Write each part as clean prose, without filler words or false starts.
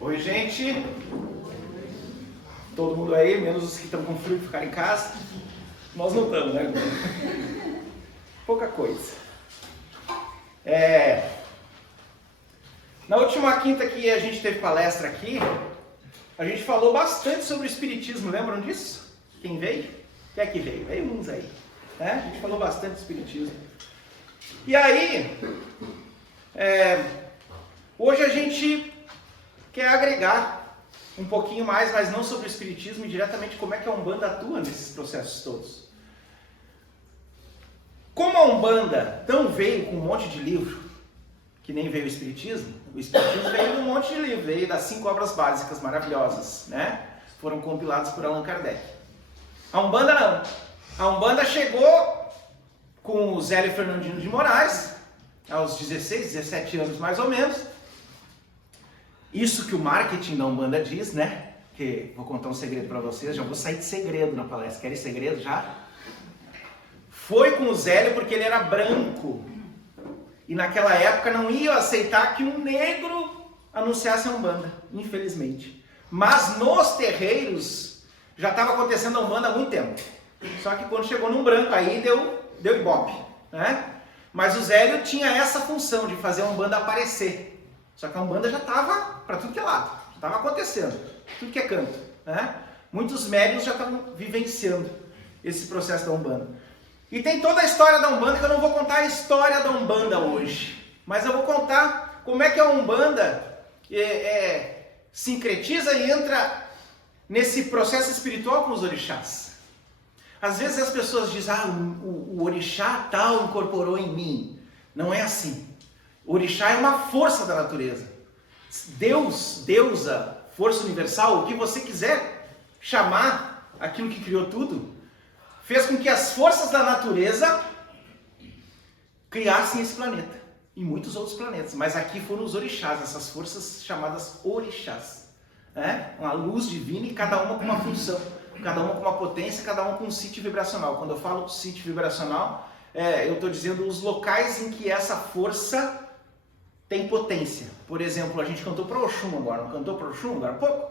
Oi, gente. Todo mundo aí, menos os que estão com frio e ficaram em casa. Nós não estamos, né? Pouca coisa. Na última quinta que a gente teve palestra aqui, a gente falou bastante sobre o espiritismo, lembram disso? Quem veio? Quem é que veio? Veio uns aí. Né? A gente falou bastante do espiritismo. E aí, hoje a gente quer agregar um pouquinho mais, mas não sobre o espiritismo e diretamente como é que a Umbanda atua nesses processos todos. Como a Umbanda não veio com um monte de livro, que nem veio o espiritismo veio de um monte de livro, veio das 5 obras básicas maravilhosas, né? Foram compiladas por Allan Kardec. A Umbanda não. A Umbanda chegou com o Zélio Fernandino de Moraes, aos 16, 17 anos mais ou menos. Isso que o marketing da Umbanda diz, né? Que vou contar um segredo para vocês, já vou sair de segredo na palestra. Querem segredo já? Foi com o Zélio porque ele era branco. E naquela época não ia aceitar que um negro anunciasse a Umbanda, infelizmente. Mas nos terreiros já estava acontecendo a Umbanda há muito tempo. Só que quando chegou num branco aí deu ibope, né? Mas o Zélio tinha essa função de fazer a Umbanda aparecer. Só que a Umbanda já estava para tudo que é lado, já estava acontecendo, tudo que é canto, né? Muitos médiuns já estavam vivenciando esse processo da Umbanda. E tem toda a história da Umbanda, que eu não vou contar a história da Umbanda hoje, mas eu vou contar como é que a Umbanda sincretiza e entra nesse processo espiritual com os orixás. Às vezes as pessoas dizem, o orixá tal incorporou em mim. Não é assim. O orixá é uma força da natureza. Deus, deusa, força universal, o que você quiser chamar aquilo que criou tudo, fez com que as forças da natureza criassem esse planeta e muitos outros planetas. Mas aqui foram os orixás, essas forças chamadas orixás. Uma luz divina e cada uma com uma função, cada uma com uma potência, cada uma com um sítio vibracional. Quando eu falo sítio vibracional, eu estou dizendo os locais em que essa força tem potência. Por exemplo, a gente cantou para Oxum agora, não cantou para Oxum agora há pouco?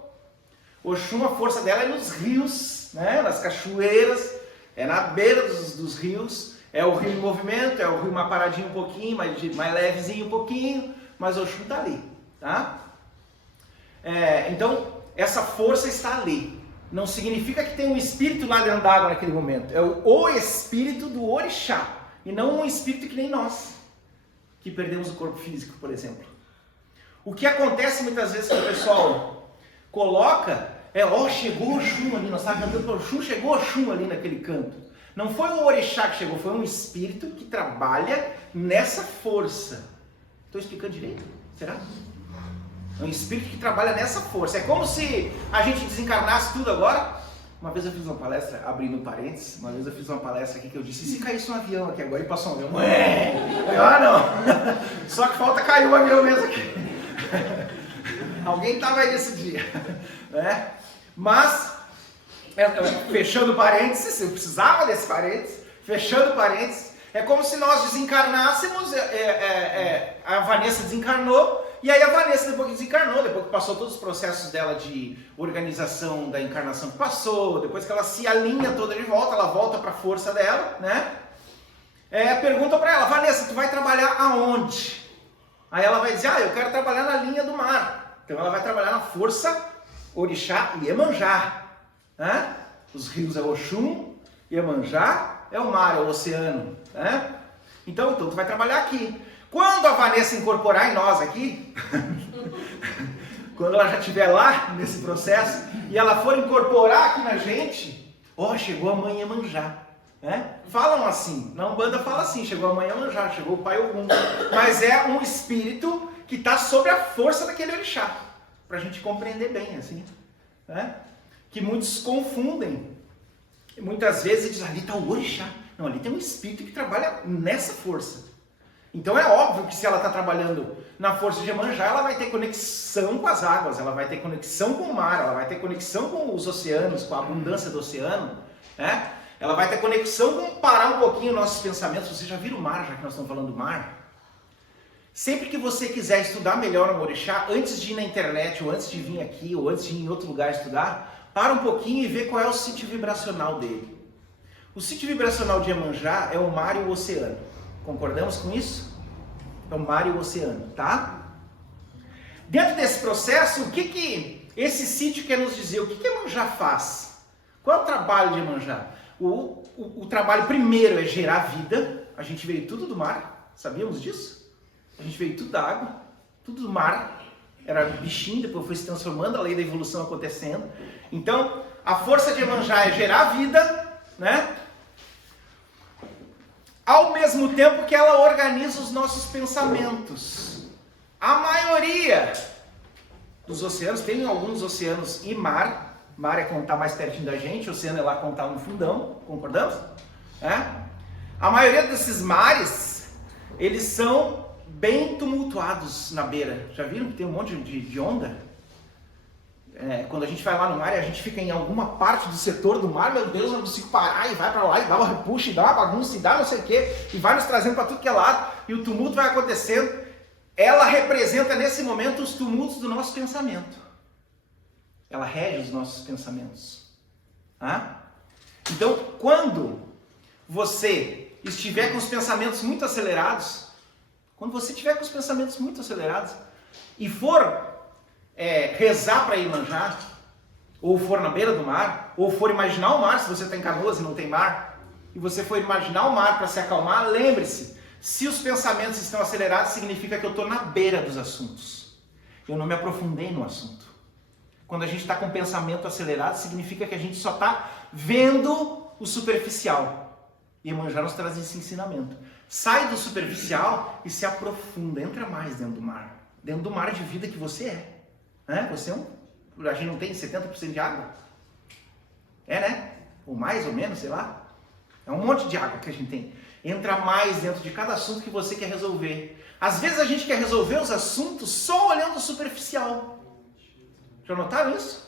Oxum, a força dela é nos rios, né? Nas cachoeiras, é na beira dos rios, é o rio em movimento, é o rio mais paradinho um pouquinho, mais levezinho um pouquinho, mas Oxum está ali, tá? Então, essa força está ali. Não significa que tem um espírito lá dentro d'água naquele momento. É o espírito do orixá, e não um espírito que nem nós, que perdemos o corpo físico, por exemplo. O que acontece muitas vezes que o pessoal coloca chegou o Oxum ali, nós estávamos cantando para o Oxum, chegou o Oxum ali naquele canto. Não foi o orixá que chegou, foi um espírito que trabalha nessa força. Estou explicando direito? Será? É um espírito que trabalha nessa força. É como se a gente desencarnasse tudo agora. Uma vez eu fiz uma palestra, abrindo parênteses, uma vez eu fiz uma palestra aqui que eu disse, e se caísse um avião aqui agora e passou um avião? Não! Só que falta cair um avião mesmo aqui. Alguém estava aí nesse dia, né? Mas, fechando parênteses, eu precisava desse parênteses, fechando parênteses, é como se nós desencarnássemos, a Vanessa desencarnou, e aí a Vanessa, depois que desencarnou, depois que passou todos os processos dela de organização da encarnação que passou, depois que ela se alinha toda de volta, ela volta para a força dela, né? Pergunta para ela, Vanessa, tu vai trabalhar aonde? Aí ela vai dizer, eu quero trabalhar na linha do mar. Então ela vai trabalhar na força orixá e Iemanjá. Né? Os rios é Oxum, Iemanjá é o mar, é o oceano. Né? Então tu vai trabalhar aqui. Quando a Vanessa incorporar em nós aqui, quando ela já estiver lá nesse processo, e ela for incorporar aqui na gente, chegou a mãe Iemanjá. Né? Falam assim, na Umbanda fala assim, chegou a mãe Iemanjá, chegou o pai Ogum. Mas é um espírito que está sob a força daquele orixá. Para a gente compreender bem, assim, né? Que muitos confundem, e muitas vezes dizem, ali está o orixá, não, ali tem um espírito que trabalha nessa força, então é óbvio que se ela está trabalhando na força de Iemanjá, ela vai ter conexão com as águas, ela vai ter conexão com o mar, ela vai ter conexão com os oceanos, com a abundância do oceano, né? Ela vai ter conexão com parar um pouquinho nossos pensamentos. Vocês já viram o mar, já que nós estamos falando do mar? Sempre que você quiser estudar melhor o orixá, antes de ir na internet, ou antes de vir aqui, ou antes de ir em outro lugar estudar, para um pouquinho e vê qual é o sítio vibracional dele. O sítio vibracional de Iemanjá é o mar e o oceano. Concordamos com isso? É o mar e o oceano, tá? Dentro desse processo, o que esse sítio quer nos dizer? O que Iemanjá faz? Qual é o trabalho de Iemanjá? O trabalho primeiro é gerar vida. A gente veio tudo do mar, sabíamos disso? A gente veio tudo da água, tudo do mar. Era bichinho, depois foi se transformando, a lei da evolução acontecendo. Então, a força de Iemanjá é gerar vida, né? Ao mesmo tempo que ela organiza os nossos pensamentos. A maioria dos oceanos, tem alguns oceanos e mar. Mar é quando está mais pertinho da gente, oceano é lá quando está no fundão, concordamos? A maioria desses mares, eles são bem tumultuados na beira. Já viram que tem um monte de onda? Quando a gente vai lá no mar e a gente fica em alguma parte do setor do mar, meu Deus, eu não consigo parar, e vai para lá, e dá uma puxa, e dá uma bagunça, e dá não sei o quê, e vai nos trazendo para tudo que é lado, e o tumulto vai acontecendo. Ela representa nesse momento os tumultos do nosso pensamento. Ela rege os nossos pensamentos. Então, quando você estiver com os pensamentos muito acelerados, e for rezar para Iemanjá, ou for na beira do mar, ou for imaginar o mar, se você está em Canoas e não tem mar, e você for imaginar o mar para se acalmar, lembre-se, se os pensamentos estão acelerados, significa que eu estou na beira dos assuntos. Eu não me aprofundei no assunto. Quando a gente está com o pensamento acelerado, significa que a gente só está vendo o superficial. E Iemanjá nos traz esse ensinamento. Sai do superficial e se aprofunda, entra mais dentro do mar. Dentro do mar de vida que você é. Você a gente não tem 70% de água? Né? Ou mais ou menos, sei lá. É um monte de água que a gente tem. Entra mais dentro de cada assunto que você quer resolver. Às vezes a gente quer resolver os assuntos só olhando o superficial. Já notaram isso?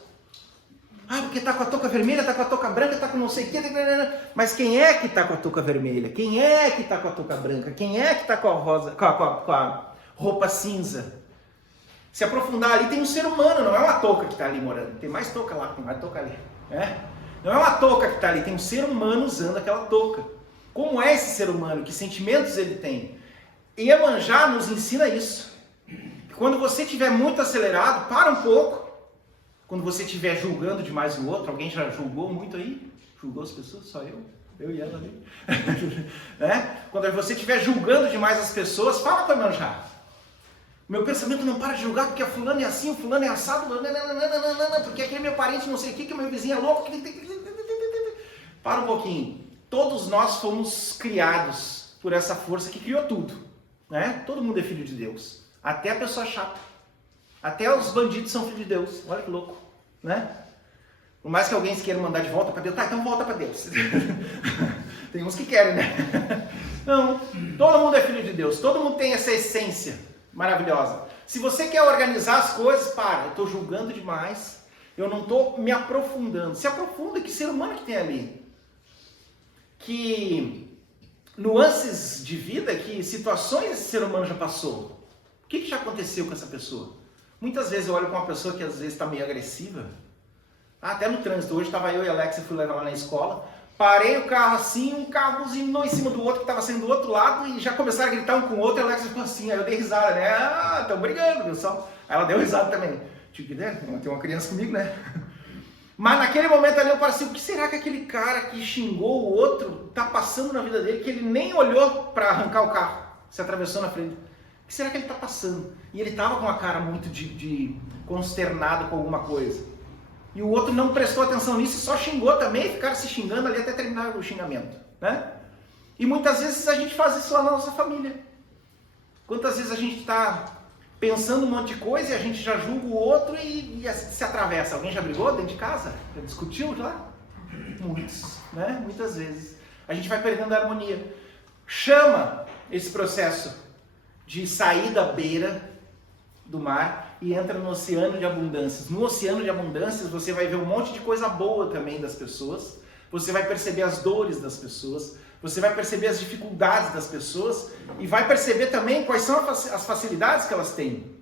Porque tá com a touca vermelha, tá com a touca branca, tá com não sei o quê. Mas quem é que tá com a touca vermelha? Quem é que tá com a touca branca? Quem é que tá com a rosa, com a roupa cinza? Se aprofundar ali, tem um ser humano, não é uma touca que está ali morando. Tem mais touca lá, tem mais touca ali. Não é uma touca que está ali, tem um ser humano usando aquela touca. Como é esse ser humano? Que sentimentos ele tem? Iemanjá nos ensina isso. Quando você estiver muito acelerado, para um pouco. Quando você estiver julgando demais o outro, alguém já julgou muito aí? Julgou as pessoas? Só eu? Eu e ela ali. Quando você estiver julgando demais as pessoas, fala com Iemanjá. Meu pensamento não para de julgar porque a fulano é assim, o fulano é assado, porque aquele é meu parente não sei o que meu vizinho é louco. Para um pouquinho. Todos nós fomos criados por essa força que criou tudo. Todo mundo é filho de Deus. Até a pessoa chata. Até os bandidos são filhos de Deus. Olha que louco. Por mais que alguém se queira mandar de volta para Deus, então volta para Deus. Tem uns que querem, Não, todo mundo é filho de Deus. Todo mundo tem essa essência maravilhosa. Se você quer organizar as coisas, eu estou julgando demais, eu não estou me aprofundando. Se aprofunda, que ser humano que tem ali? Que nuances de vida, que situações esse ser humano já passou? O que já aconteceu com essa pessoa? Muitas vezes eu olho com uma pessoa que às vezes está meio agressiva. Até no trânsito, hoje estava eu e a Alexa, fui levar ela na escola. Parei o carro assim, um carro buzinou em cima do outro que estava saindo do outro lado e já começaram a gritar um com o outro e a Alexa ficou assim, aí eu dei risada, estão brigando, pessoal. Aí ela deu risada também. Tipo, tem uma criança comigo, Mas naquele momento ali eu parecia, o que será que aquele cara que xingou o outro está passando na vida dele, que ele nem olhou para arrancar o carro, se atravessou na frente. O que será que ele está passando? E ele estava com uma cara muito de consternado com alguma coisa. E o outro não prestou atenção nisso e só xingou também, e ficaram se xingando ali até terminar o xingamento. E muitas vezes a gente faz isso lá na nossa família. Quantas vezes a gente está pensando um monte de coisa e a gente já julga o outro e se atravessa. Alguém já brigou dentro de casa? Já discutiu já? Muitos, Muitas vezes. A gente vai perdendo a harmonia. Chama esse processo de sair da beira do mar e entra no oceano de abundâncias. No oceano de abundâncias você vai ver um monte de coisa boa também das pessoas, você vai perceber as dores das pessoas, Você vai perceber as dificuldades das pessoas e vai perceber também quais são as facilidades que elas têm.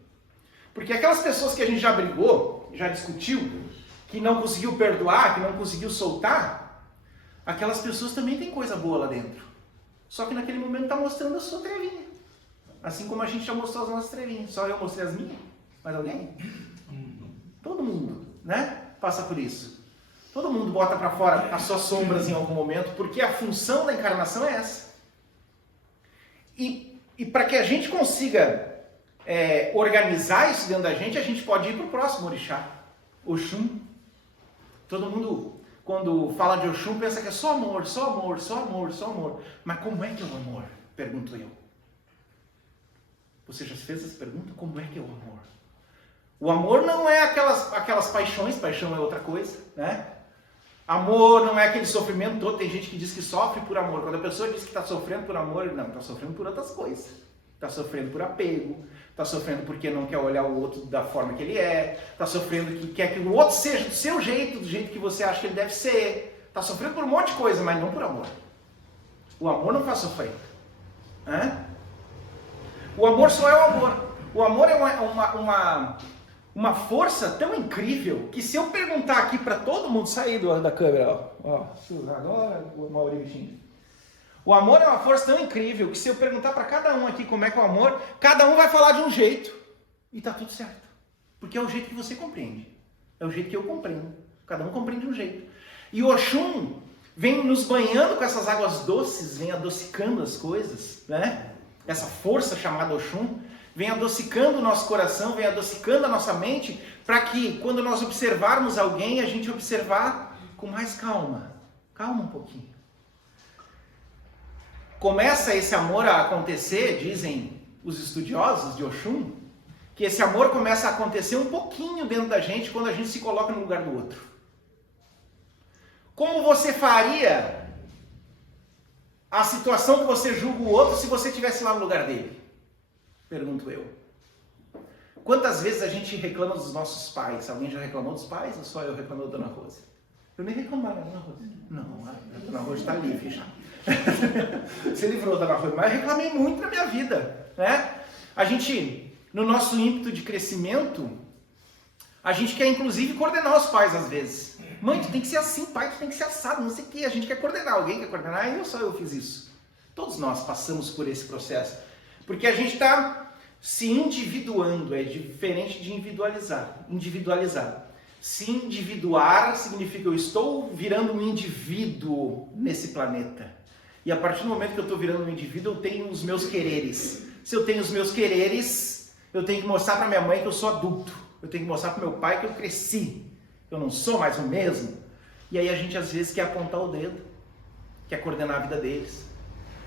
Porque aquelas pessoas que a gente já brigou, já discutiu, que não conseguiu perdoar, que não conseguiu soltar, aquelas pessoas também têm coisa boa lá dentro. Só que naquele momento está mostrando a sua trevinha. Assim como a gente já mostrou as nossas trevinhas. Só eu mostrei as minhas? Mais alguém? Todo mundo, né? Passa por isso. Todo mundo bota para fora as suas sombras em algum momento, porque a função da encarnação é essa. E para que a gente consiga organizar isso dentro da gente, a gente pode ir para o próximo orixá, Oxum. Todo mundo, quando fala de Oxum, pensa que é só amor, só amor, só amor, só amor. Mas como é que é o amor? Pergunto eu. Você já fez essa pergunta? Como é que é o amor? O amor não é aquelas paixões, paixão é outra coisa, né? Amor não é aquele sofrimento todo, tem gente que diz que sofre por amor. Quando a pessoa diz que está sofrendo por amor, não, está sofrendo por outras coisas. Está sofrendo por apego, está sofrendo porque não quer olhar o outro da forma que ele é, está sofrendo que quer que o outro seja do seu jeito, do jeito que você acha que ele deve ser. Está sofrendo por um monte de coisa, mas não por amor. O amor não faz sofrer. O amor só é o amor. O amor é uma força tão incrível que se eu perguntar aqui para todo mundo sair da câmera, agora o Maurício. O amor é uma força tão incrível que se eu perguntar para cada um aqui como é que é o amor, cada um vai falar de um jeito e tá tudo certo. Porque é o jeito que você compreende. É o jeito que eu compreendo. Cada um compreende de um jeito. E o Oxum vem nos banhando com essas águas doces, vem adocicando as coisas, né? Essa força chamada Oxum vem adocicando o nosso coração, vem adocicando a nossa mente, para que quando nós observarmos alguém, a gente observar com mais calma. Calma um pouquinho. Começa esse amor a acontecer, dizem os estudiosos de Oxum, que esse amor começa a acontecer um pouquinho dentro da gente quando a gente se coloca no lugar do outro. Como você faria a situação que você julga o outro se você estivesse lá no lugar dele? Pergunto eu. Quantas vezes a gente reclama dos nossos pais? Alguém já reclamou dos pais ou só eu reclamou da Dona Rosa? Eu nem reclamava da Dona Rosa. Não, a Dona Rosa está livre já. Você livrou da Dona Rosa, mas eu reclamei muito na minha vida, né? A gente, no nosso ímpeto de crescimento, a gente quer inclusive coordenar os pais às vezes. Mãe, tu tem que ser assim, pai, tu tem que ser assado, não sei o que. A gente quer coordenar, alguém quer coordenar, e só eu fiz isso. Todos nós passamos por esse processo. Porque a gente está se individuando, é diferente de individualizar. Se individuar significa eu estou virando um indivíduo nesse planeta. E a partir do momento que eu estou virando um indivíduo, eu tenho os meus quereres. Se eu tenho os meus quereres, eu tenho que mostrar para minha mãe que eu sou adulto. Eu tenho que mostrar para meu pai que eu cresci. Eu não sou mais o mesmo. E aí a gente às vezes quer apontar o dedo, quer coordenar a vida deles.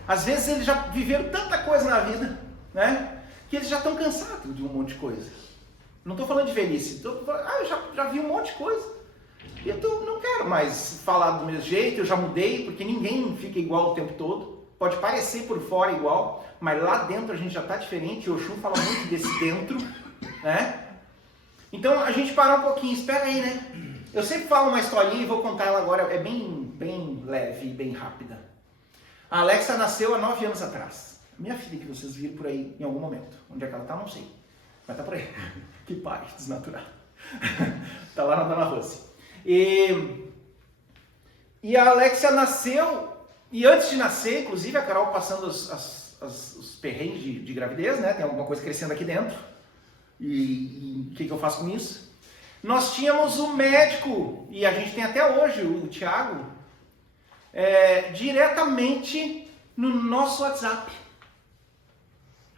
Às vezes eles já viveram tanta coisa na vida, né? Que eles já estão cansados de um monte de coisa. Não estou falando de velhice. Eu já vi um monte de coisa. E eu não quero mais falar do mesmo jeito, eu já mudei, porque ninguém fica igual o tempo todo. Pode parecer por fora igual, mas lá dentro a gente já está diferente. O Oxum fala muito desse dentro, né? Então a gente para um pouquinho, espera aí, né? Eu sempre falo uma historinha e vou contar ela agora, é bem leve e bem rápida. A Alexa nasceu há 9 anos atrás. Minha filha que vocês viram por aí em algum momento. Onde é que ela está, não sei. Mas tá por aí. Que pai desnaturado. Tá lá na Dona Rosa. E a Alexia nasceu, e antes de nascer, inclusive a Carol passando os perrengues de gravidez, né? Tem alguma coisa crescendo aqui dentro. E o que eu faço com isso? Nós tínhamos um médico, e a gente tem até hoje, o Thiago, diretamente no nosso WhatsApp.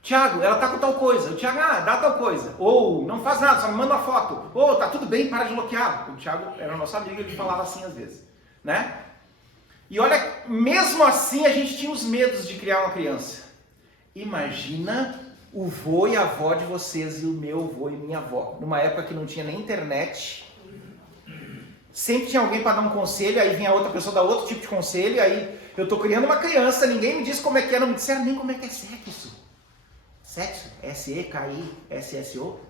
Thiago, ela tá com tal coisa. O Thiago, dá tal coisa. Ou, não faz nada, só me manda uma foto. Ou, tá tudo bem, para de bloquear. O Thiago era nosso amigo, ele falava assim às vezes, né? E olha, mesmo assim a gente tinha os medos de criar uma criança. Imagina o vô e a avó de vocês e o meu vô e minha avó. Numa época que não tinha nem internet. Sempre tinha alguém para dar um conselho, aí vinha outra pessoa dar outro tipo de conselho, aí eu tô criando uma criança, ninguém me disse como é que é, não me disseram nem como é que é sexo. Sexo? S-E-K-I-S-S-O?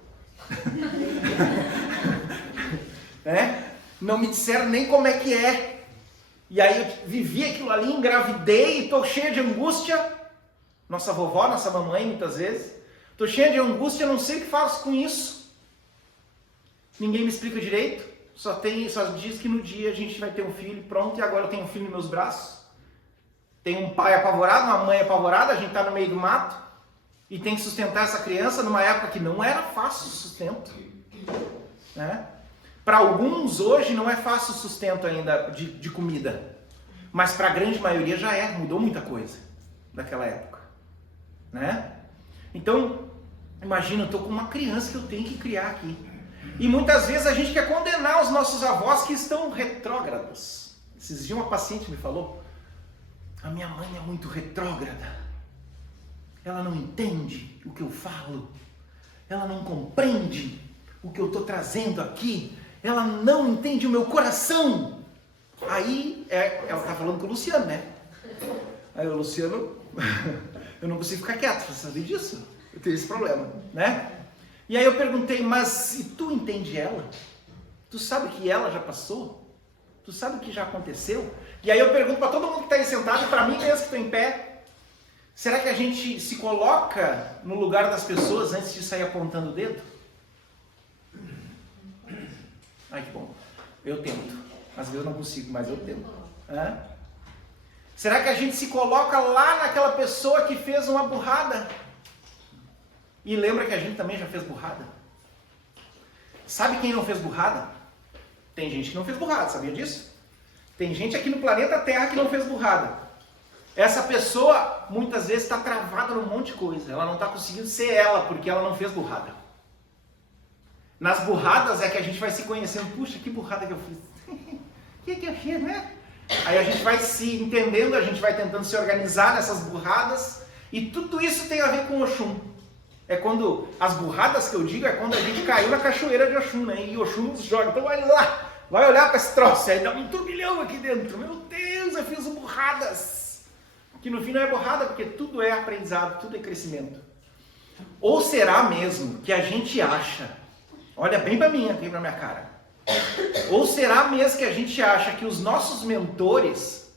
Não me disseram nem como é que é. E aí eu vivi aquilo ali, engravidei e estou cheia de angústia. Nossa vovó, nossa mamãe, muitas vezes. Estou cheia de angústia, não sei o que faço com isso. Ninguém me explica direito. Só diz que no dia a gente vai ter um filho, pronto, e agora eu tenho um filho nos meus braços. Tem um pai apavorado, uma mãe apavorada, a gente está no meio do mato e tem que sustentar essa criança numa época que não era fácil o sustento. Né? Para alguns hoje não é fácil o sustento ainda de comida, mas para a grande maioria já é, mudou muita coisa daquela época. Né? Então, imagina, eu estou com uma criança que eu tenho que criar aqui. E muitas vezes a gente quer condenar os nossos avós que estão retrógrados. Esses dias uma paciente me falou, a minha mãe é muito retrógrada. Ela não entende o que eu falo. Ela não compreende o que eu estou trazendo aqui. Ela não entende o meu coração. Aí, ela está falando com o Luciano, né? Aí o Luciano, eu não consigo ficar quieto, você sabe disso? Eu tenho esse problema, né? E aí eu perguntei, mas e tu entende ela? Tu sabe que ela já passou? Tu sabe o que já aconteceu? E aí eu pergunto para todo mundo que está aí sentado, e para mim mesmo que estou em pé, será que a gente se coloca no lugar das pessoas antes de sair apontando o dedo? Ai, que bom. Eu tento. Às vezes eu não consigo, mas eu tento. Será que a gente se coloca lá naquela pessoa que fez uma burrada? E lembra que a gente também já fez burrada? Sabe quem não fez burrada? Tem gente que não fez burrada, sabia disso? Tem gente aqui no planeta Terra que não fez burrada. Essa pessoa muitas vezes está travada num monte de coisa. Ela não está conseguindo ser ela porque ela não fez burrada. Nas burradas é que a gente vai se conhecendo. Puxa, que burrada que eu fiz. O que eu fiz, né? Aí a gente vai se entendendo, a gente vai tentando se organizar nessas burradas. E tudo isso tem a ver com Oxum. É quando, as burradas que eu digo, é quando a gente caiu na cachoeira de Oxum, né? E Oxum nos joga. Então vai lá, vai olhar para esse troço. Aí dá um turbilhão aqui dentro. Meu Deus, eu fiz burradas. Que no fim não é burrada, porque tudo é aprendizado, tudo é crescimento. Ou será mesmo que a gente acha, olha bem para mim, aqui para minha cara. Ou será mesmo que a gente acha que os nossos mentores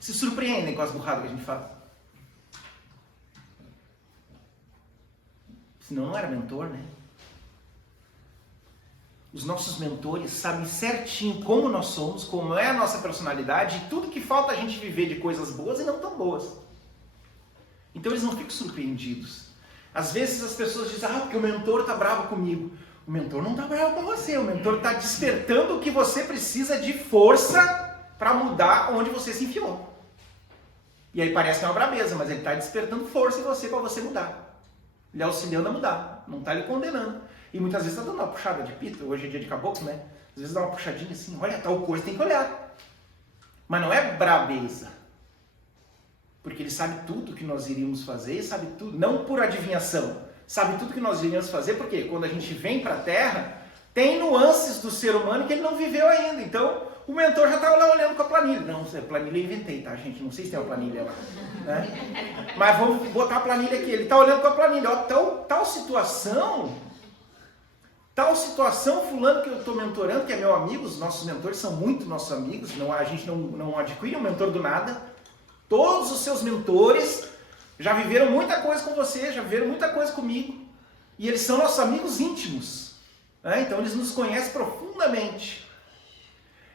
se surpreendem com as burradas que a gente faz? Senão não era mentor, né? Os nossos mentores sabem certinho como nós somos, como é a nossa personalidade e tudo que falta a gente viver de coisas boas e não tão boas. Então eles não ficam surpreendidos. Às vezes as pessoas dizem, porque o mentor está bravo comigo. O mentor não está bravo com você, o mentor está despertando o que você precisa de força para mudar onde você se enfiou. E aí parece que é uma brabeza, mas ele está despertando força em você para você mudar. Ele auxiliando a mudar, não está lhe condenando. E muitas vezes está dando uma puxada de pita, hoje é dia de caboclo, né? Às vezes dá uma puxadinha assim, olha, tal coisa tem que olhar. Mas não é brabeza. Porque ele sabe tudo que nós iríamos fazer, sabe tudo, não por adivinhação, sabe tudo que nós iríamos fazer, porque quando a gente vem para a Terra, tem nuances do ser humano que ele não viveu ainda. Então, o mentor já está lá olhando com a planilha. Não, a planilha eu inventei, tá, gente? Não sei se tem uma planilha lá. Né? Mas vamos botar a planilha aqui. Ele está olhando com a planilha. Ó, tal situação, fulano que eu estou mentorando, que é meu amigo, os nossos mentores são muito nossos amigos, não, a gente não adquire um mentor do nada. Todos os seus mentores já viveram muita coisa com você, já viveram muita coisa comigo. E eles são nossos amigos íntimos. Né? Então eles nos conhecem profundamente.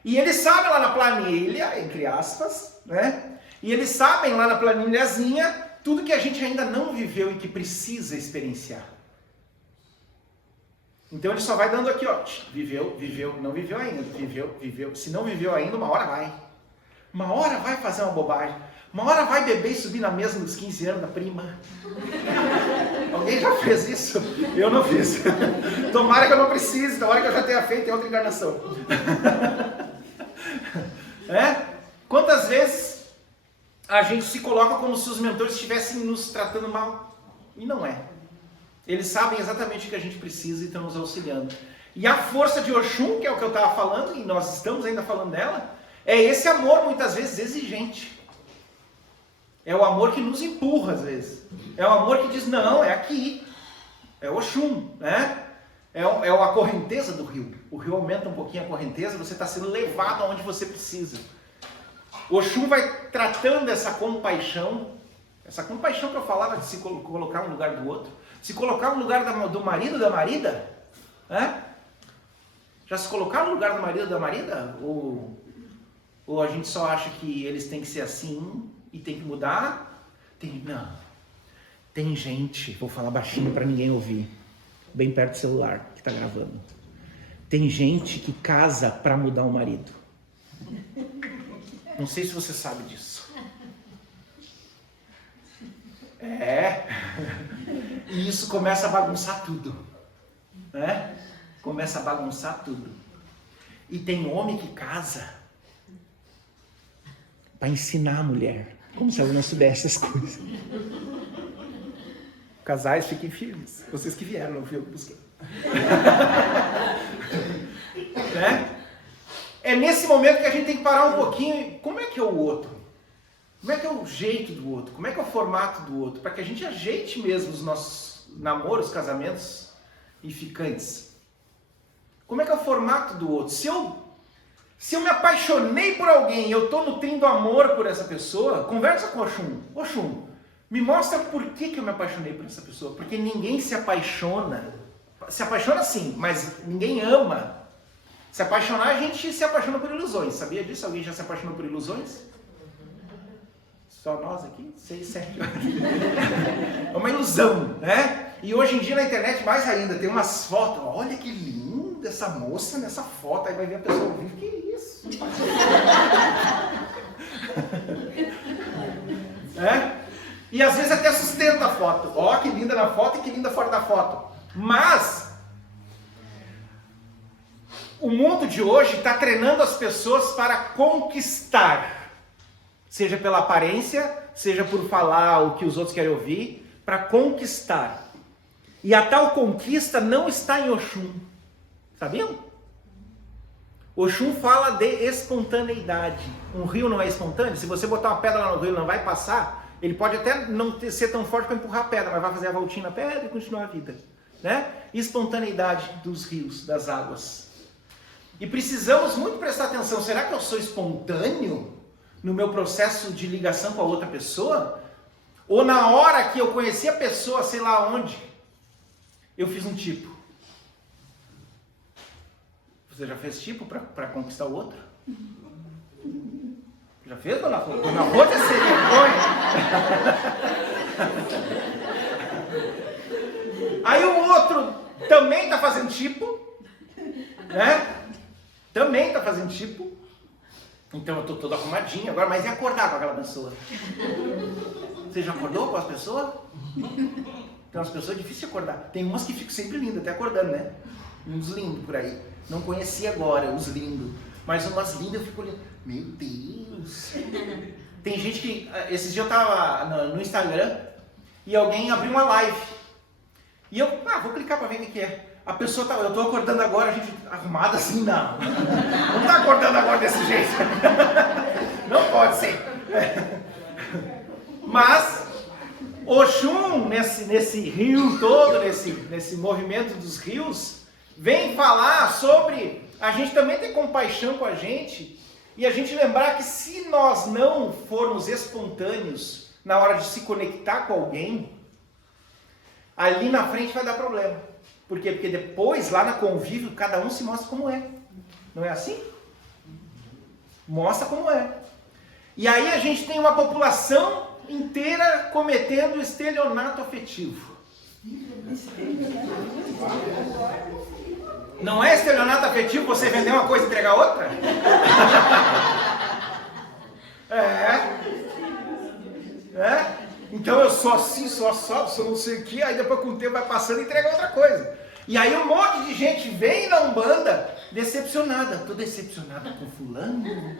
E eles sabem lá na planilha, entre aspas, né? E eles sabem lá na planilhazinha tudo que a gente ainda não viveu e que precisa experienciar. Então ele só vai dando aqui, ó, viveu, não viveu ainda, viveu. Se não viveu ainda, uma hora vai. Uma hora vai fazer uma bobagem. Uma hora vai beber e subir na mesa nos 15 anos da prima. Alguém já fez isso? Eu não fiz. Tomara que eu não precise, tomara que eu já tenha feito em outra encarnação. Quantas vezes a gente se coloca como se os mentores estivessem nos tratando mal? E não é. Eles sabem exatamente o que a gente precisa e estão nos auxiliando. E a força de Oxum, que é o que eu estava falando, e nós estamos ainda falando dela, é esse amor muitas vezes exigente. É o amor que nos empurra às vezes. É o amor que diz, não, é aqui. É Oxum, né? É a correnteza do rio. O rio aumenta um pouquinho a correnteza, você está sendo levado aonde você precisa. Oxum vai tratando essa compaixão que eu falava de se colocar no lugar do outro, se colocar no lugar do marido, da marida, né? Já se colocar no lugar do marido, da marida? Ou a gente só acha que eles têm que ser assim e tem que mudar? Não. Tem gente, vou falar baixinho para ninguém ouvir, bem perto do celular que está gravando. Tem gente que casa para mudar o marido. Não sei se você sabe disso. E isso começa a bagunçar tudo. Né? Começa a bagunçar tudo. E tem homem que casa para ensinar a mulher. Como se ela não soubesse essas coisas. Casais, fiquem firmes. Vocês que vieram, não fui eu que busquei. Né? É nesse momento que a gente tem que parar um pouquinho. Como é que é o outro? Como é que é o jeito do outro? Como é que é o formato do outro? Para que a gente ajeite mesmo os nossos namoros, casamentos e ficantes. Como é que é o formato do outro? Se eu me apaixonei por alguém e eu estou nutrindo amor por essa pessoa, conversa com o Oxum. Oxum, me mostra por que eu me apaixonei por essa pessoa. Porque ninguém se apaixona. Se apaixona sim, mas ninguém ama. Se apaixonar, a gente se apaixona por ilusões. Sabia disso? Alguém já se apaixonou por ilusões? Só nós aqui? 6, 7. É uma ilusão, né? E hoje em dia na internet mais ainda, tem umas fotos. Olha que linda essa moça nessa foto. Aí vai ver a pessoa viva. Que isso? E às vezes até sustenta a foto. Ó, que linda na foto e que linda fora da foto. Mas o mundo de hoje está treinando as pessoas para conquistar. Seja pela aparência, seja por falar o que os outros querem ouvir, para conquistar. E a tal conquista não está em Oxum. Sabiam? Oxum fala de espontaneidade. Um rio não é espontâneo? Se você botar uma pedra lá no rio, ele não vai passar. Ele pode até não ser tão forte para empurrar a pedra, mas vai fazer a voltinha na pedra e continuar a vida. Né? Espontaneidade dos rios, das águas. E precisamos muito prestar atenção. Será que eu sou espontâneo no meu processo de ligação com a outra pessoa? Ou na hora que eu conheci a pessoa, sei lá onde, eu fiz um tipo? Você já fez tipo para conquistar o outro? Já fez, dona Rô? Dona Rô é sem vergonha. Aí o outro também está fazendo tipo, né? Também está fazendo tipo. Então eu estou todo arrumadinho agora, mas e acordar com aquela pessoa? Você já acordou com as pessoas? Tem umas pessoas difíceis de acordar. Tem umas que ficam sempre lindas, até acordando, né? Uns lindos por aí. Não conheci agora, os lindos. Mas umas lindas eu fico olhando. Meu Deus! Tem gente que... Esses dias eu estava no Instagram e alguém abriu uma live. E eu, vou clicar para ver o que é. A pessoa tá... Eu estou acordando agora, a gente arrumada assim, não. Não está acordando agora desse jeito. Não pode ser. Mas... Oxum, nesse rio todo, nesse movimento dos rios, vem falar sobre a gente também ter compaixão com a gente e a gente lembrar que se nós não formos espontâneos na hora de se conectar com alguém, ali na frente vai dar problema. Por quê? Porque depois, lá na convívio, cada um se mostra como é. Não é assim? Mostra como é. E aí a gente tem uma população inteira cometendo estelionato afetivo. Não é estelionato afetivo você vender uma coisa e entregar outra? Então eu sou assim, sou não sei o que, aí depois com o tempo vai passando e entrega outra coisa. E aí um monte de gente vem na Umbanda decepcionada. Tô decepcionada com fulano.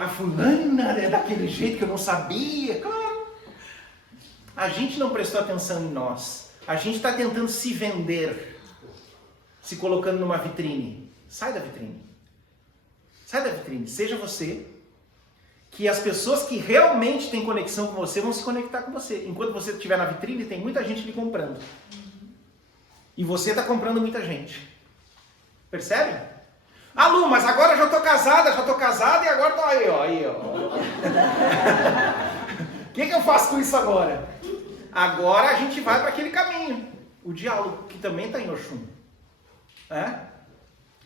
A fulana é daquele jeito que eu não sabia. Claro. A gente não prestou atenção em nós. A gente está tentando se vender. Se colocando numa vitrine. Sai da vitrine. Sai da vitrine. Seja você. Que as pessoas que realmente têm conexão com você vão se conectar com você. Enquanto você estiver na vitrine, tem muita gente lhe comprando. E você está comprando muita gente. Percebe? Ah, Lu, mas agora eu já tô casada e agora tô aí, ó. O que eu faço com isso agora? Agora a gente vai para aquele caminho, o diálogo, que também está em Oxum.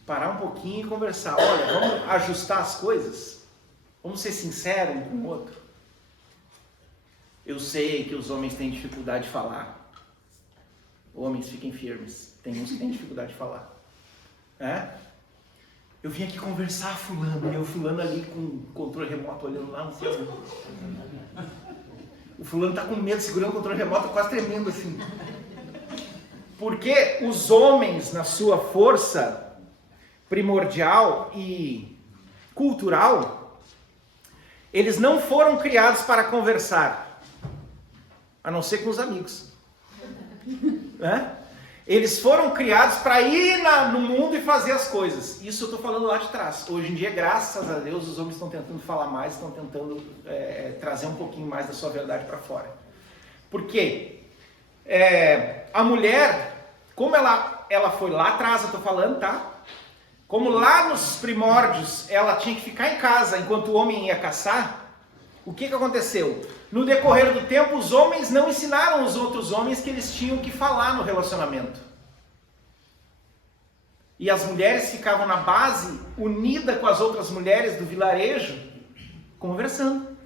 Parar um pouquinho e conversar. Olha, vamos ajustar as coisas? Vamos ser sinceros um com o outro? Eu sei que os homens têm dificuldade de falar. Homens, fiquem firmes. Tem uns que têm dificuldade de falar. Eu vim aqui conversar, fulano, e o fulano ali com o controle remoto olhando lá, não sei onde. O fulano tá com medo, segurando o controle remoto, quase tremendo assim. Porque os homens, na sua força primordial e cultural, eles não foram criados para conversar, a não ser com os amigos. Eles foram criados para ir no mundo e fazer as coisas. Isso eu estou falando lá de trás. Hoje em dia, graças a Deus, os homens estão tentando falar mais, estão tentando trazer um pouquinho mais da sua verdade para fora. Por quê? A mulher, como ela foi lá atrás, eu estou falando, tá? Como lá nos primórdios ela tinha que ficar em casa enquanto o homem ia caçar, o que aconteceu? No decorrer do tempo, os homens não ensinaram os outros homens que eles tinham que falar no relacionamento. E as mulheres ficavam na base, unida com as outras mulheres do vilarejo, conversando,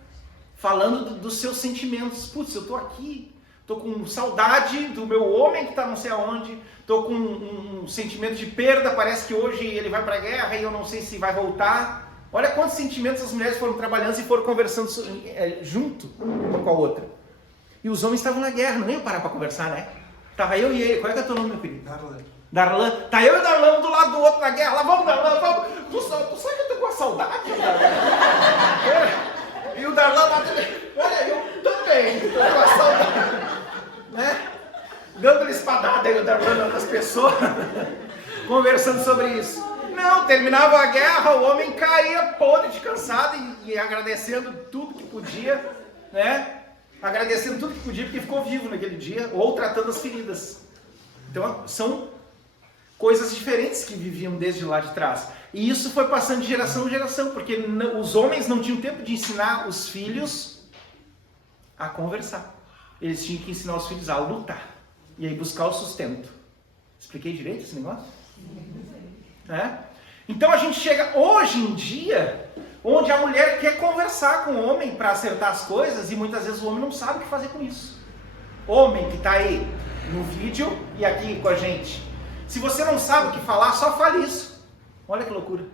falando dos seus sentimentos. Putz, eu tô aqui, tô com saudade do meu homem que tá não sei aonde, tô com um sentimento de perda, parece que hoje ele vai para a guerra e eu não sei se vai voltar. Olha quantos sentimentos as mulheres foram trabalhando e foram conversando junto uma com a outra. E os homens estavam na guerra, não iam parar para conversar, né? Tava eu e ele. Qual é que é o teu nome, meu filho? Darlan. Tá eu e o Darlan um do lado do outro na guerra. Lá vamos, Darlan, vamos. Tu sabe que eu tô com a saudade, Darlan? E o Darlan lá também. Olha, eu também tô com a saudade. Dando espadada aí o Darlan das pessoas. Conversando sobre isso. Não, terminava a guerra, o homem caía podre de cansado e agradecendo tudo que podia, né? Agradecendo tudo que podia porque ficou vivo naquele dia, ou tratando as feridas. Então são coisas diferentes que viviam desde lá de trás. E isso foi passando de geração em geração, porque os homens não tinham tempo de ensinar os filhos a conversar. Eles tinham que ensinar os filhos a lutar e aí buscar o sustento. Expliquei direito esse negócio? Então a gente chega hoje em dia, onde a mulher quer conversar com o homem para acertar as coisas e muitas vezes o homem não sabe o que fazer com isso. Homem que está aí no vídeo e aqui com a gente, se você não sabe o que falar, só fale isso. Olha que loucura.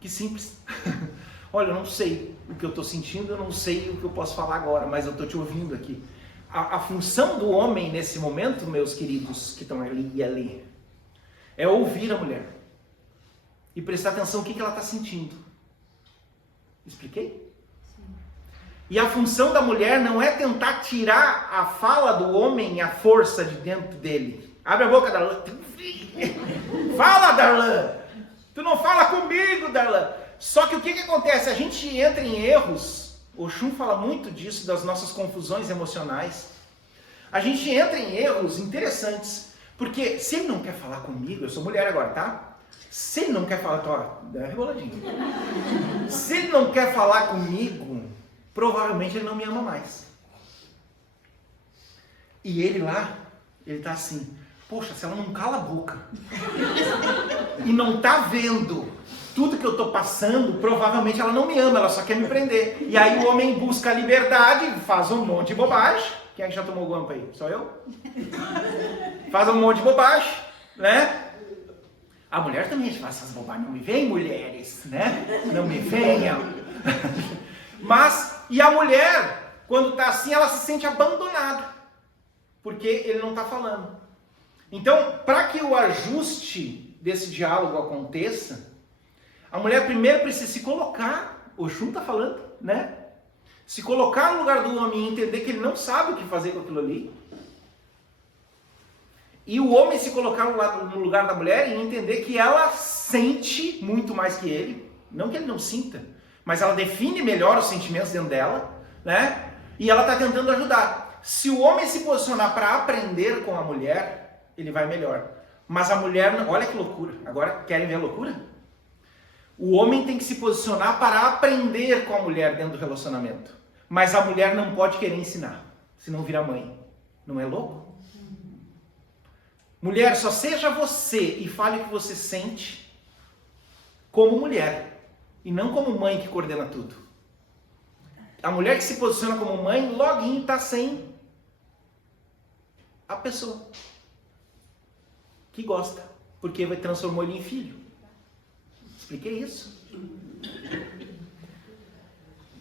Que simples. Olha, eu não sei o que eu estou sentindo, eu não sei o que eu posso falar agora, mas eu estou te ouvindo aqui. A função do homem nesse momento, meus queridos que estão ali e ali, é ouvir a mulher e prestar atenção no que ela está sentindo. Expliquei? Sim. E a função da mulher não é tentar tirar a fala do homem, a força de dentro dele. Abre a boca, Darlan. Fala, Darlan. Tu não fala comigo, Darlan. Só que o que acontece? A gente entra em erros. O Oxum fala muito disso, das nossas confusões emocionais. A gente entra em erros interessantes. Porque se ele não quer falar comigo, eu sou mulher agora, tá? Se ele não quer falar, dá uma reboladinha. Se ele não quer falar comigo, provavelmente ele não me ama mais. E ele lá, ele tá assim, poxa, se ela não cala a boca e não tá vendo tudo que eu tô passando, provavelmente ela não me ama, ela só quer me prender. E aí o homem busca a liberdade, faz um monte de bobagem. Quem é que já tomou guampa aí? Só eu? Faz um monte de bobagem, né? A mulher também faz essas bobagens. Não me vem, mulheres, né? Não me venham. Mas, e a mulher, quando tá assim, ela se sente abandonada. Porque ele não tá falando. Então, para que o ajuste desse diálogo aconteça, a mulher primeiro precisa se colocar, o Oxum tá falando, né? Se colocar no lugar do homem e entender que ele não sabe o que fazer com aquilo ali. E o homem se colocar no lugar da mulher e entender que ela sente muito mais que ele. Não que ele não sinta, mas ela define melhor os sentimentos dentro dela, né? E ela está tentando ajudar. Se o homem se posicionar para aprender com a mulher, ele vai melhor. Mas a mulher, olha que loucura. Agora, querem ver a loucura? O homem tem que se posicionar para aprender com a mulher dentro do relacionamento. Mas a mulher não pode querer ensinar, senão vira mãe. Não é louco? Mulher, só seja você e fale o que você sente como mulher. E não como mãe que coordena tudo. A mulher que se posiciona como mãe, loguinho está sem a pessoa que gosta, porque transformou ele em filho. Expliquei isso?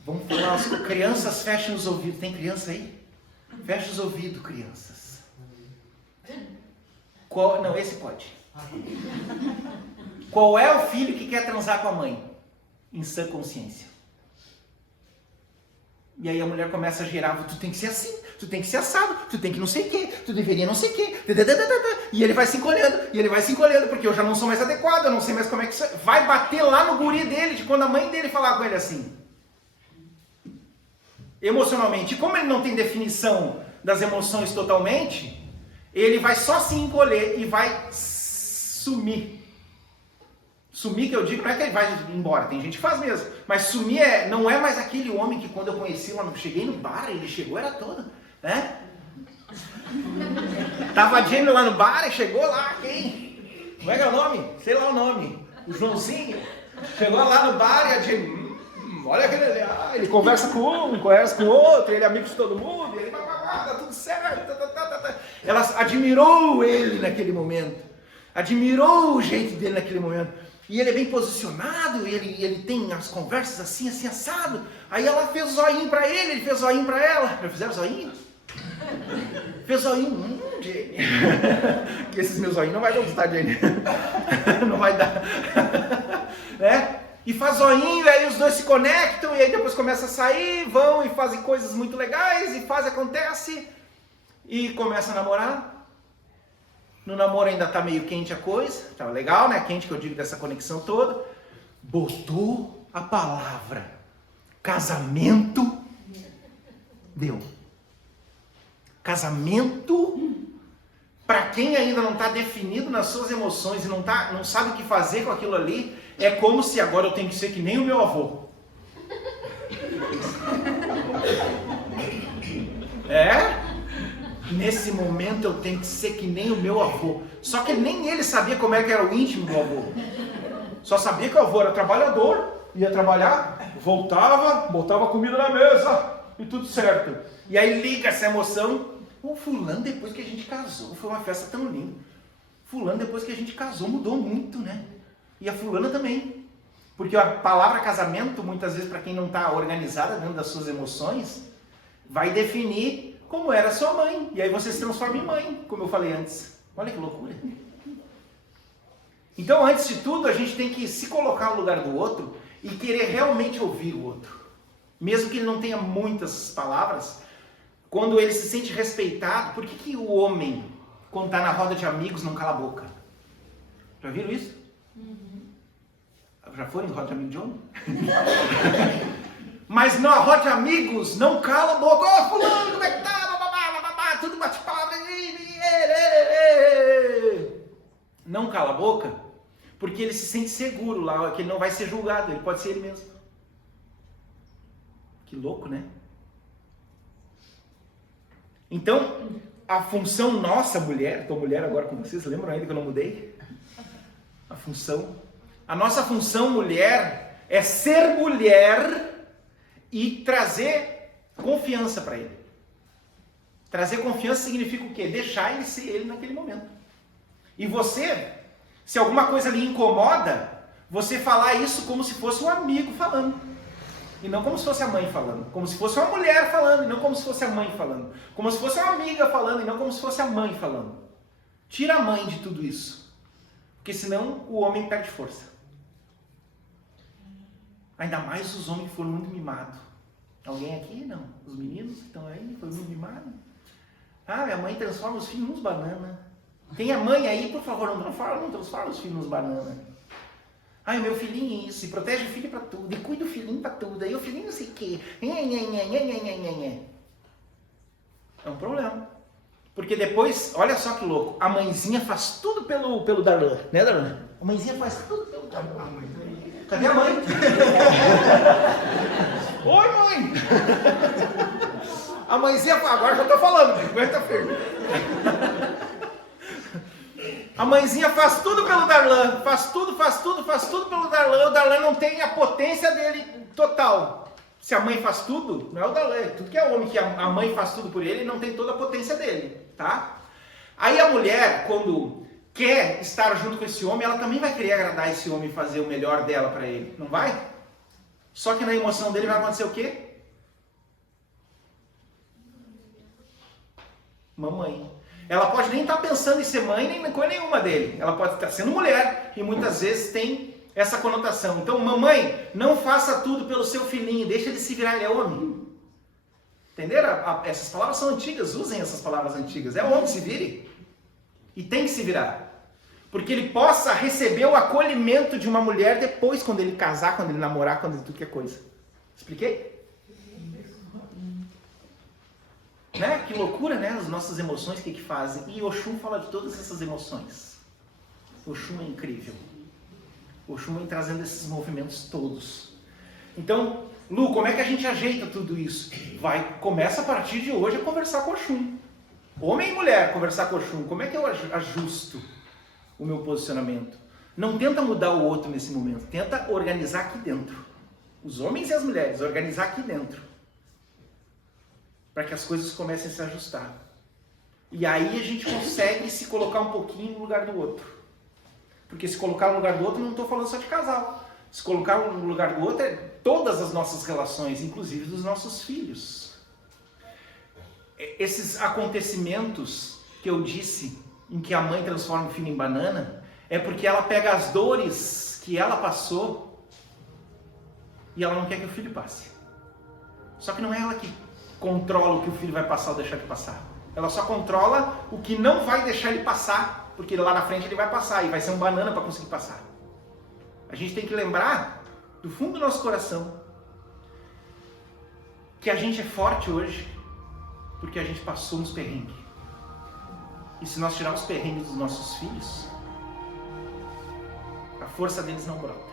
Vamos falar, as crianças fechem os ouvidos. Tem criança aí? Fecha os ouvidos, crianças. Não, esse pode. Qual é o filho que quer transar com a mãe? Em sã consciência. E aí a mulher começa a girar, tu tem que ser assim, tu tem que ser assado, tu tem que não sei o quê, tu deveria não sei o quê. E ele vai se encolhendo, porque eu já não sou mais adequado, eu não sei mais como é que isso vai bater lá no guri dele, de quando a mãe dele falar com ele assim. Emocionalmente. E como ele não tem definição das emoções totalmente, ele vai só se encolher e vai sumir. Sumir, que eu digo, não é que ele vai embora, tem gente que faz mesmo. Mas sumir não é mais aquele homem que quando eu conheci lá, cheguei no bar, ele chegou, era todo, né? Tava a Jenny lá no bar e chegou lá, quem? Como é que é o nome? Sei lá o nome. O Joãozinho. Chegou lá no bar e a Jenny, olha aquele ali, ele conversa com um, conversa com o outro, ele é amigo de todo mundo, ele tá tudo certo, Ela admirou ele naquele momento. Admirou o jeito dele naquele momento. E ele é bem posicionado, ele tem as conversas assim, assim, assado. Aí ela fez zoinho pra ele fez zoinho pra ela. Já fizeram zoinho? Fez zoinho, Jenny. Que esses meus zoinhos não vai gostar, Jenny. Não vai dar. Né? E faz zoinho, aí os dois se conectam, e aí depois começa a sair, vão e fazem coisas muito legais, e acontece, e começa a namorar. No namoro ainda tá meio quente a coisa, tá legal, né? Quente que eu digo dessa conexão toda. Botou a palavra casamento, deu. Casamento, para quem ainda não está definido nas suas emoções e não sabe o que fazer com aquilo ali, é como se agora eu tenho que ser que nem o meu avô. Nesse momento eu tenho que ser que nem o meu avô. Só que nem ele sabia como é que era o íntimo do avô. Só sabia que o avô era trabalhador, ia trabalhar, voltava, botava comida na mesa e tudo certo. E aí liga essa emoção. O fulano depois que a gente casou, foi uma festa tão linda. Fulano depois que a gente casou mudou muito, né? E a fulana também. Porque a palavra casamento, muitas vezes para quem não está organizada dentro das suas emoções, vai definir como era sua mãe. E aí você se transforma em mãe, como eu falei antes. Olha que loucura. Então, antes de tudo, a gente tem que se colocar no lugar do outro e querer realmente ouvir o outro. Mesmo que ele não tenha muitas palavras, quando ele se sente respeitado, por que o homem, quando está na roda de amigos, não cala a boca? Já viram isso? Já foram em roda de amigo de homem? Mas na roda de amigos, não cala a boca. Ô, fulano, como é que tá? Tudo bate-palavra. Não cala a boca, porque ele se sente seguro lá, que ele não vai ser julgado, ele pode ser ele mesmo. Que louco, né? Então, a função nossa, mulher, estou mulher agora com vocês, lembram ainda que eu não mudei? A nossa função mulher é ser mulher e trazer confiança para ele. Trazer confiança significa o quê? Deixar ele ser ele naquele momento. E você, se alguma coisa lhe incomoda, você falar isso como se fosse um amigo falando. E não como se fosse a mãe falando. Como se fosse uma mulher falando, e não como se fosse a mãe falando. Como se fosse uma amiga falando, e não como se fosse a mãe falando. Tira a mãe de tudo isso. Porque senão o homem perde força. Ainda mais os homens que foram muito mimados. Alguém aqui? Não. Os meninos que estão aí foram muito mimados. Ah, minha mãe transforma os filhos nos bananas. Tem a mãe aí, por favor, não transforma os filhos nos bananas. Ai, meu filhinho isso, e protege o filho pra tudo, e cuida do filhinho pra tudo, aí o filhinho não sei o quê. É um problema. Porque depois, olha só que louco, a mãezinha faz tudo pelo Darlan, né, Darlan? A mãezinha faz tudo pelo Darlan. Cadê a mãe? Oi, mãe! A mãezinha, agora já tô falando, aguenta firme. A mãezinha faz tudo pelo Darlan, faz tudo pelo Darlan. O Darlan não tem a potência dele total. Se a mãe faz tudo, não é o Darlan, tudo que é homem, que a mãe faz tudo por ele, não tem toda a potência dele, tá? Aí a mulher, quando quer estar junto com esse homem, ela também vai querer agradar esse homem e fazer o melhor dela para ele, não vai? Só que na emoção dele vai acontecer o quê? Mamãe. Ela pode nem estar pensando em ser mãe, nem coisa nenhuma dele. Ela pode estar sendo mulher e muitas vezes tem essa conotação. Então, mamãe, não faça tudo pelo seu filhinho, deixa ele se virar, ele é homem. Entenderam? Essas palavras são antigas, usem essas palavras antigas. É homem, se vire. E tem que se virar. Porque ele possa receber o acolhimento de uma mulher depois, quando ele casar, quando ele namorar, quando ele tudo que é coisa. Expliquei? Né? Que loucura, né? As nossas emoções, o que fazem? E Oxum fala de todas essas emoções. Oxum é incrível. Oxum vem trazendo esses movimentos todos. Então, Lu, como é que a gente ajeita tudo isso? Começa a partir de hoje a conversar com Oxum. Homem e mulher, conversar com Oxum. Como é que eu ajusto o meu posicionamento? Não tenta mudar o outro nesse momento. Tenta organizar aqui dentro. Os homens e as mulheres, organizar aqui dentro. Para que as coisas comecem a se ajustar. E aí a gente consegue se colocar um pouquinho no lugar do outro. Porque se colocar no lugar do outro, não estou falando só de casal. Se colocar no lugar do outro é todas as nossas relações, inclusive dos nossos filhos. Esses acontecimentos que eu disse, em que a mãe transforma o filho em banana, é porque ela pega as dores que ela passou e ela não quer que o filho passe. Só que não é ela que controla o que o filho vai passar ou deixar de passar. Ela só controla o que não vai deixar ele passar, porque lá na frente ele vai passar e vai ser um banana para conseguir passar. A gente tem que lembrar, do fundo do nosso coração, que a gente é forte hoje porque a gente passou uns perrengues. E se nós tirarmos os perrengues dos nossos filhos, a força deles não brota.